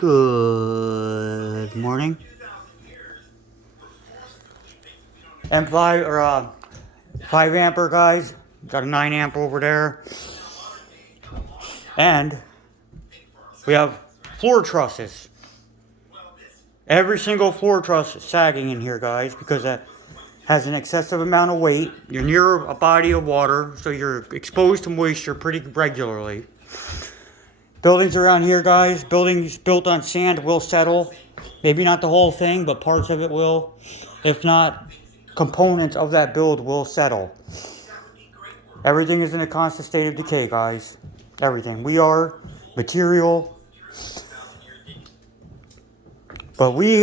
Good morning. M5 or 5 ampere guys. Got a 9 amp over there. And we have floor trusses. Every single floor truss is sagging in here, guys, because that has an excessive amount of weight. You're near a body of water, so you're exposed to moisture pretty regularly. Buildings around here, guys, buildings built on sand will settle. Maybe not the whole thing, but parts of it will. If not, components of that build will settle. Everything is in a constant state of decay, guys. Everything. We are material. But we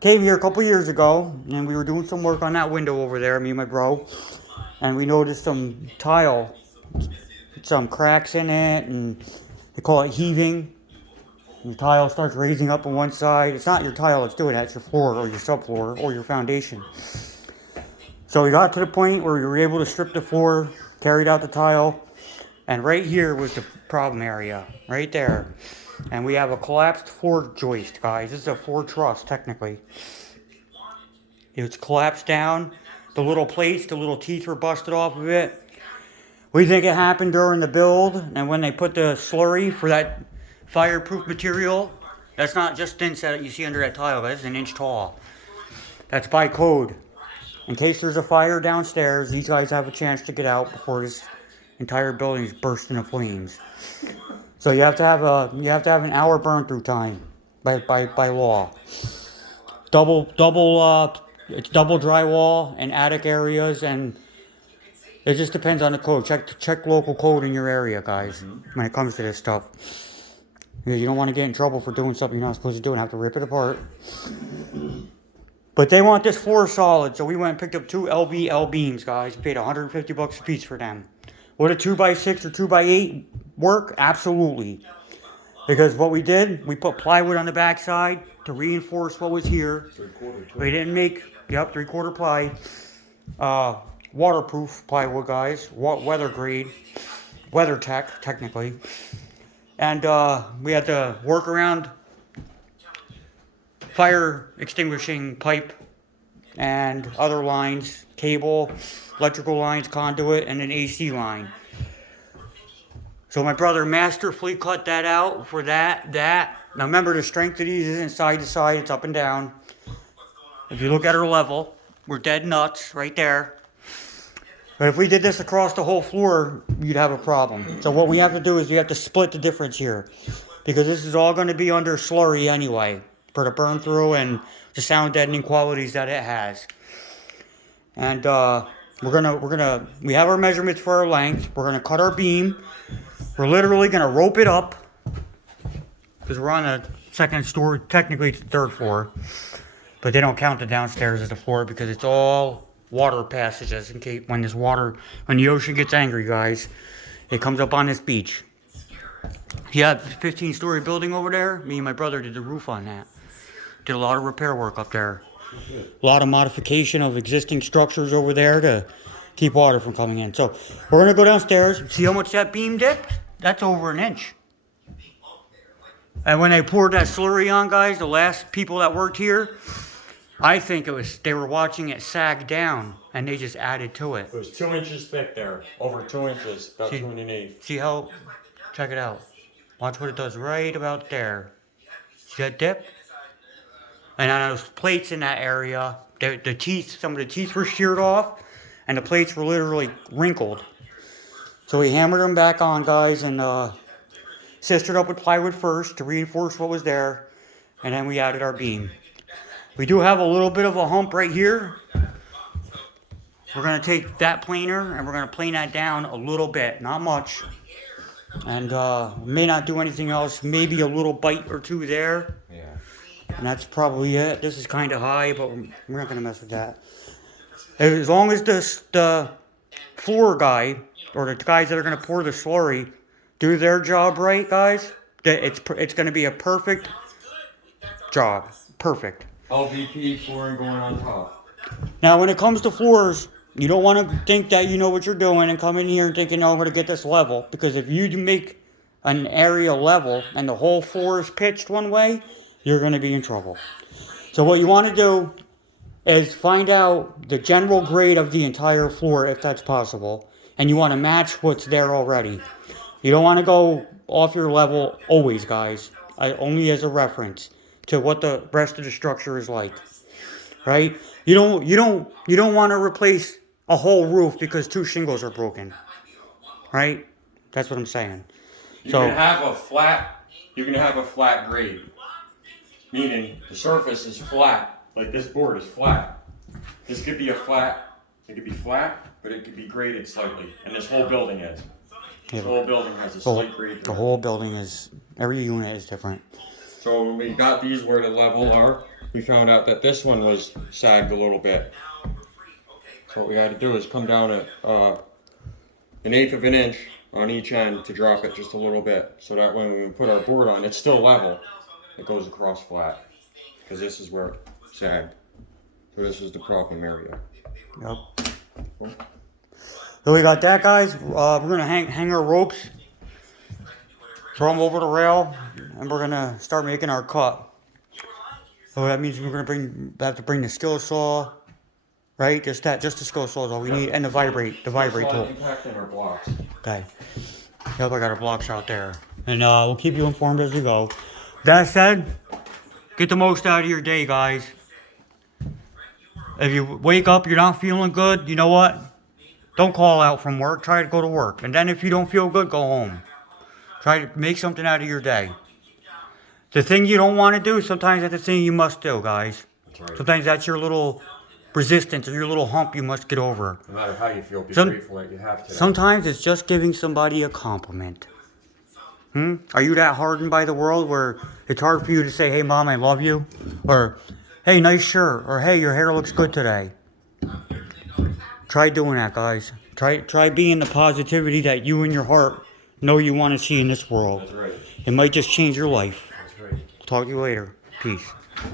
came here a couple years ago, and we were doing some work on that window over there, me and my bro. And we noticed some tile, some cracks in it, and they call it heaving. Your tile starts raising up on one side. It's not your tile that's doing that, it's your floor or your subfloor or your foundation. So we got to the point where we were able to strip the floor, carried out the tile, and right here was the problem area, right there. And we have a collapsed floor joist, guys. This is a floor truss, technically. It's collapsed down. The little plates, the little teeth were busted off of it. We think it happened during the build, and when they put the slurry for that fireproof material, that's not just thin set that you see under that tile, that's an inch tall. That's by code. In case there's a fire downstairs, these guys have a chance to get out before this entire building is burst into flames. So you have to have an hour burn through time by law. It's double drywall in attic areas, and it just depends on the code. Check local code in your area, guys, when it comes to this stuff. Because you don't want to get in trouble for doing something you're not supposed to do and have to rip it apart. But they want this floor solid, so we went and picked up 2 LVL beams, guys. We paid $150 a piece for them. Would a 2x6 or 2x8 work? Absolutely. Because what we did, we put plywood on the backside to reinforce what was here. We didn't make, 3/4 ply. Waterproof plywood, guys. Weather grade. WeatherTech, technically. And we had to work around fire extinguishing pipe and other lines, cable, electrical lines, conduit, and an AC line. So my brother masterfully cut that out for that. Now remember, the strength of these isn't side to side, it's up and down. If you look at our level, we're dead nuts right there. But if we did this across the whole floor, you'd have a problem. So what we have to do is we have to split the difference here, because this is all going to be under slurry anyway, for the burn through and the sound deadening qualities that it has. And we have our measurements for our length. We're gonna cut our beam. We're literally gonna rope it up, because we're on the second story. Technically it's the third floor, but they don't count the downstairs as the floor because it's all water passages. In case when the ocean gets angry, guys, it comes up on this beach. Yeah, 15-story building over there. Me and my brother did the roof on that. Did a lot of repair work up there. A lot of modification of existing structures over there to keep water from coming in. So we're going to go downstairs. See how much that beam dipped? That's over an inch. And when they poured that slurry on, guys, the last people that worked here, I think they were watching it sag down, and they just added to it. It was 2 inches thick there. Over 2 inches. About 2.5. See how? Check it out. Watch what it does right about there. See that dip? And on those plates in that area, the teeth, some of the teeth were sheared off, and the plates were literally wrinkled. So we hammered them back on, guys, and sistered up with plywood first to reinforce what was there, and then we added our beam. We do have a little bit of a hump right here. We're going to take that planer, and we're going to plane that down a little bit, not much. And may not do anything else, maybe a little bite or two there. Yeah. And that's probably it. This is kind of high, but we're not going to mess with that. As long as the floor guy, or the guys that are going to pour the slurry, do their job right, guys, it's going to be a perfect job. Perfect. LVP flooring going on top. Now, when it comes to floors, you don't want to think that you know what you're doing and come in here and thinking, oh, I'm going to get this level. Because if you make an area level and the whole floor is pitched one way, you're going to be in trouble. So what you want to do is find out the general grade of the entire floor if that's possible, and you want to match what's there already. You don't want to go off your level always, guys. Only as a reference to what the rest of the structure is like, right? You don't want to replace a whole roof because 2 shingles are broken, right? That's what I'm saying. You can have a flat grade, meaning the surface is flat, like this board is flat. This could be it could be flat, but it could be graded slightly, and this whole building is. This whole building has a slight grade. The whole building is, every unit is different. So when we got these where the level are, we found out that this one was sagged a little bit. So what we had to do is come down at 1/8 of an inch on each end to drop it just a little bit, so that when we put our board on, it's still level. It goes across flat, because this is where it sagged. So this is the problem area. Yep. So we got that, guys. We're gonna hang our ropes, throw them over the rail, and we're gonna start making our cut. So that means we're gonna have to bring the skill saw, right? Just the skill saw is all we need, and the vibrate tool. Impacting our blocks. Okay. Yep, I got our blocks out there, and we'll keep you informed as we go. That said, get the most out of your day, guys. If you wake up, you're not feeling good, you know what? Don't call out from work. Try to go to work. And then if you don't feel good, go home. Try to make something out of your day. The thing you don't want to do, sometimes that's the thing you must do, guys. That's right. Sometimes that's your little resistance or your little hump you must get over. No matter how you feel, be grateful that you have today. Sometimes it's just giving somebody a compliment. Are you that hardened by the world where it's hard for you to say, hey, Mom, I love you? Or, hey, nice shirt. Or, hey, your hair looks good today. Try doing that, guys. Try being the positivity that you in your heart know you want to see in this world. That's right. It might just change your life. That's right. Talk to you later. Peace.